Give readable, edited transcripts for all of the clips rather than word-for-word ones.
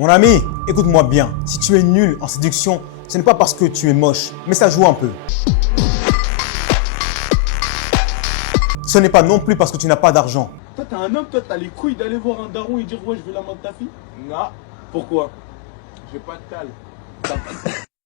Mon ami, écoute-moi bien. Si tu es nul en séduction, ce n'est pas parce que tu es moche, mais ça joue un peu. Ce n'est pas non plus parce que tu n'as pas d'argent. Toi, t'es un homme, toi, t'as les couilles d'aller voir un daron et dire ouais, je veux la main de ta fille? Non. Pourquoi? J'ai pas de cale.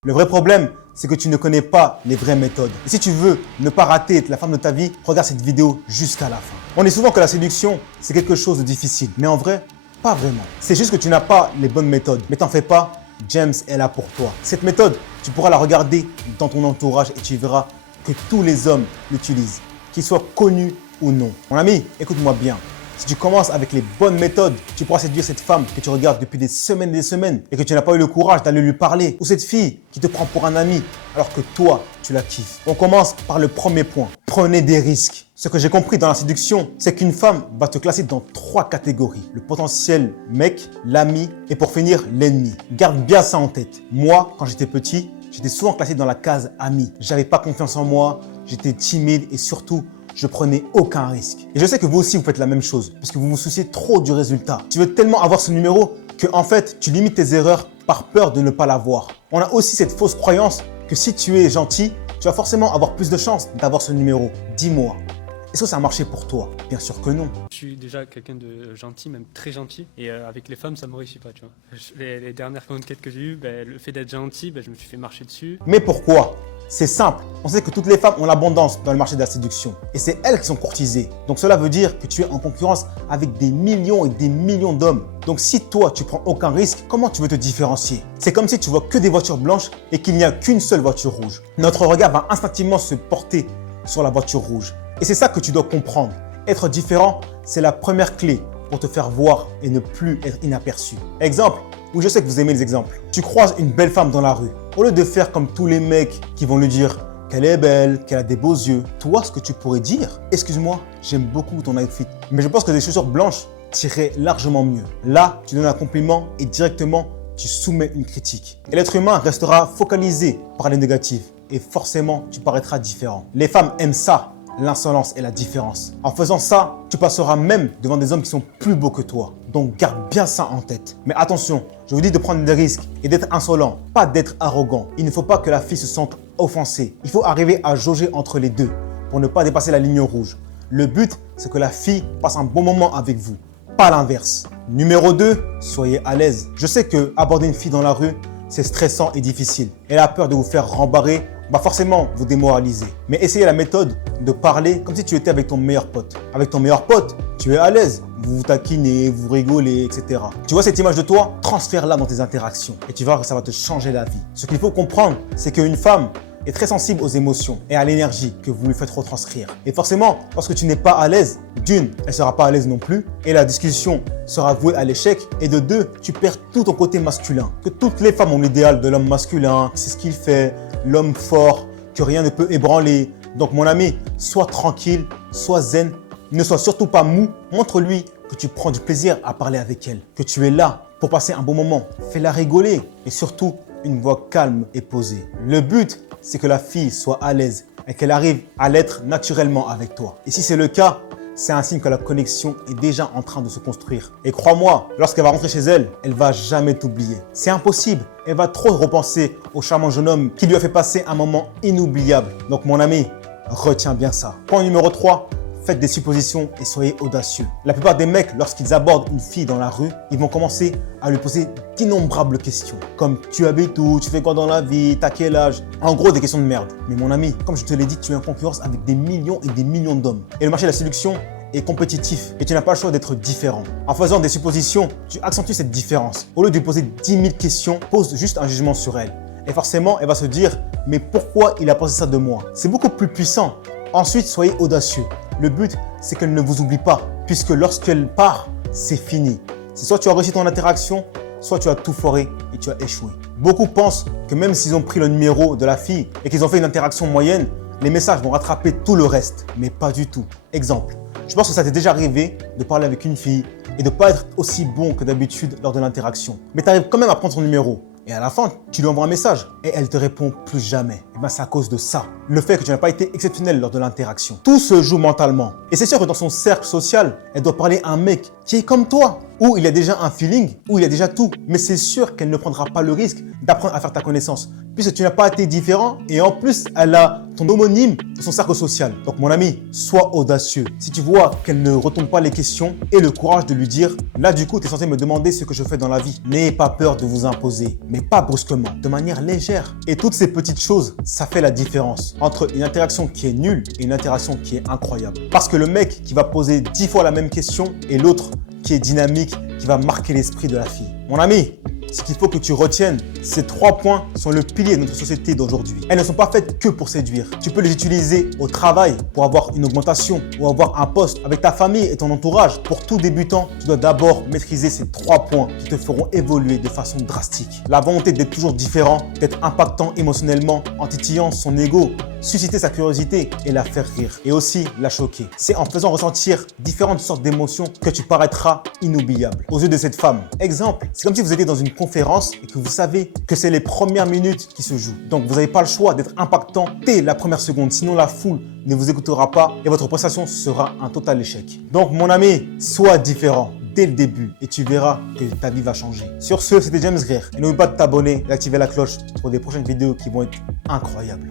Le vrai problème, c'est que tu ne connais pas les vraies méthodes. Et si tu veux ne pas rater la femme de ta vie, regarde cette vidéo jusqu'à la fin. On dit souvent que la séduction, c'est quelque chose de difficile. Mais en vrai, pas vraiment. C'est juste que tu n'as pas les bonnes méthodes. Mais t'en fais pas, James est là pour toi. Cette méthode, tu pourras la regarder dans ton entourage et tu verras que tous les hommes l'utilisent, qu'ils soient connus ou non. Mon ami, écoute-moi bien. Si tu commences avec les bonnes méthodes, tu pourras séduire cette femme que tu regardes depuis des semaines et que tu n'as pas eu le courage d'aller lui parler. Ou cette fille qui te prend pour un ami alors que toi, tu la kiffes. On commence par le premier point. Prenez des risques. Ce que j'ai compris dans la séduction, c'est qu'une femme va te classer dans 3 catégories. Le potentiel mec, l'ami et pour finir, l'ennemi. Garde bien ça en tête. Moi, quand j'étais petit, j'étais souvent classé dans la case ami. J'avais pas confiance en moi, j'étais timide et surtout, je prenais aucun risque. Et je sais que vous aussi, vous faites la même chose parce que vous vous souciez trop du résultat. Tu veux tellement avoir ce numéro que en fait, tu limites tes erreurs par peur de ne pas l'avoir. On a aussi cette fausse croyance que si tu es gentil, tu vas forcément avoir plus de chances d'avoir ce numéro. Dis-moi, est-ce que ça a marché pour toi? Bien sûr que non. Je suis déjà quelqu'un de gentil, même très gentil. Et avec les femmes, ça ne me réussit pas, tu vois. Les dernières conquêtes que j'ai eues, le fait d'être gentil, je me suis fait marcher dessus. Mais pourquoi? C'est simple. On sait que toutes les femmes ont l'abondance dans le marché de la séduction. Et c'est elles qui sont courtisées. Donc cela veut dire que tu es en concurrence avec des millions et des millions d'hommes. Donc si toi, tu prends aucun risque, comment tu veux te différencier? C'est comme si tu vois que des voitures blanches et qu'il n'y a qu'une seule voiture rouge. Notre regard va instinctivement se porter sur la voiture rouge. Et c'est ça que tu dois comprendre. Être différent, c'est la première clé pour te faire voir et ne plus être inaperçu. Exemple, oui, je sais que vous aimez les exemples. Tu croises une belle femme dans la rue. Au lieu de faire comme tous les mecs qui vont lui dire qu'elle est belle, qu'elle a des beaux yeux, toi, ce que tu pourrais dire, excuse-moi, j'aime beaucoup ton outfit, mais je pense que des chaussures blanches t'iraient largement mieux. Là, tu donnes un compliment et directement, tu soumets une critique. Et l'être humain restera focalisé par les négatifs et forcément, tu paraîtras différent. Les femmes aiment ça. L'insolence et la différence. En faisant ça, tu passeras même devant des hommes qui sont plus beaux que toi. Donc garde bien ça en tête. Mais attention, je vous dis de prendre des risques et d'être insolent, pas d'être arrogant. Il ne faut pas que la fille se sente offensée. Il faut arriver à jauger entre les deux pour ne pas dépasser la ligne rouge. Le but, c'est que la fille passe un bon moment avec vous, pas l'inverse. Numéro 2, soyez à l'aise. Je sais que aborder une fille dans la rue, c'est stressant et difficile. Elle a peur de vous faire rembarrer, va forcément vous démoraliser. Mais essayez la méthode de parler comme si tu étais avec ton meilleur pote. Avec ton meilleur pote, tu es à l'aise. Vous vous taquinez, vous rigolez, etc. Tu vois cette image de toi? Transfère-la dans tes interactions et tu vas voir que ça va te changer la vie. Ce qu'il faut comprendre, c'est qu'une femme est très sensible aux émotions et à l'énergie que vous lui faites retranscrire. Et forcément, lorsque tu n'es pas à l'aise, d'une, elle ne sera pas à l'aise non plus et la discussion sera vouée à l'échec. Et de deux, tu perds tout ton côté masculin. Que toutes les femmes ont l'idéal de l'homme masculin, c'est ce qu'il fait, l'homme fort, que rien ne peut ébranler. Donc mon ami, sois tranquille, sois zen, ne sois surtout pas mou. Montre-lui que tu prends du plaisir à parler avec elle, que tu es là pour passer un bon moment. Fais-la rigoler et surtout une voix calme et posée. Le but, c'est que la fille soit à l'aise et qu'elle arrive à l'être naturellement avec toi. Et si c'est le cas, c'est un signe que la connexion est déjà en train de se construire. Et crois-moi, lorsqu'elle va rentrer chez elle, elle va jamais t'oublier. C'est impossible. Elle va trop repenser au charmant jeune homme qui lui a fait passer un moment inoubliable. Donc mon ami, retiens bien ça. Point numéro 3. Faites des suppositions et soyez audacieux. La plupart des mecs, lorsqu'ils abordent une fille dans la rue, ils vont commencer à lui poser d'innombrables questions. Comme tu habites où, tu fais quoi dans la vie, t'as quel âge? En gros, des questions de merde. Mais mon ami, comme je te l'ai dit, tu es en concurrence avec des millions et des millions d'hommes. Et le marché de la séduction est compétitif et tu n'as pas le choix d'être différent. En faisant des suppositions, tu accentues cette différence. Au lieu de lui poser 10 000 questions, pose juste un jugement sur elle. Et forcément, elle va se dire « Mais pourquoi il a pensé ça de moi ?» C'est beaucoup plus puissant. Ensuite, soyez audacieux. Le but, c'est qu'elle ne vous oublie pas, puisque lorsqu'elle part, c'est fini. C'est soit tu as réussi ton interaction, soit tu as tout foiré et tu as échoué. Beaucoup pensent que même s'ils ont pris le numéro de la fille et qu'ils ont fait une interaction moyenne, les messages vont rattraper tout le reste. Mais pas du tout. Exemple, je pense que ça t'est déjà arrivé de parler avec une fille et de ne pas être aussi bon que d'habitude lors de l'interaction. Mais tu arrives quand même à prendre son numéro. Et à la fin, tu lui envoies un message et elle te répond plus jamais. Et bien, c'est à cause de ça. Le fait que tu n'as pas été exceptionnel lors de l'interaction. Tout se joue mentalement. Et c'est sûr que dans son cercle social, elle doit parler à un mec qui est comme toi, où il y a déjà un feeling, où il y a déjà tout. Mais c'est sûr qu'elle ne prendra pas le risque d'apprendre à faire ta connaissance, puisque tu n'as pas été différent et en plus, elle a ton homonyme dans son cercle social. Donc mon ami, sois audacieux. Si tu vois qu'elle ne retourne pas les questions, aie le courage de lui dire, là du coup, tu es censé me demander ce que je fais dans la vie. N'ayez pas peur de vous imposer, mais pas brusquement, de manière légère. Et toutes ces petites choses, ça fait la différence entre une interaction qui est nulle et une interaction qui est incroyable. Parce que le mec qui va poser 10 fois la même question et l'autre qui est dynamique, qui va marquer l'esprit de la fille. Mon ami, ce qu'il faut que tu retiennes, ces 3 points sont le pilier de notre société d'aujourd'hui. Elles ne sont pas faites que pour séduire. Tu peux les utiliser au travail pour avoir une augmentation ou avoir un poste avec ta famille et ton entourage. Pour tout débutant, tu dois d'abord maîtriser ces 3 points qui te feront évoluer de façon drastique. La volonté d'être toujours différent, d'être impactant émotionnellement en titillant son ego, susciter sa curiosité et la faire rire. Et aussi la choquer. C'est en faisant ressentir différentes sortes d'émotions que tu paraîtras inoubliable aux yeux de cette femme. Exemple, c'est comme si vous étiez dans une conférence et que vous savez que c'est les premières minutes qui se jouent. Donc vous n'avez pas le choix d'être impactant dès la première seconde, sinon la foule ne vous écoutera pas et votre prestation sera un total échec. Donc mon ami, sois différent dès le début et tu verras que ta vie va changer. Sur ce, c'était James Greer et n'oublie pas de t'abonner et d'activer la cloche pour des prochaines vidéos qui vont être incroyables.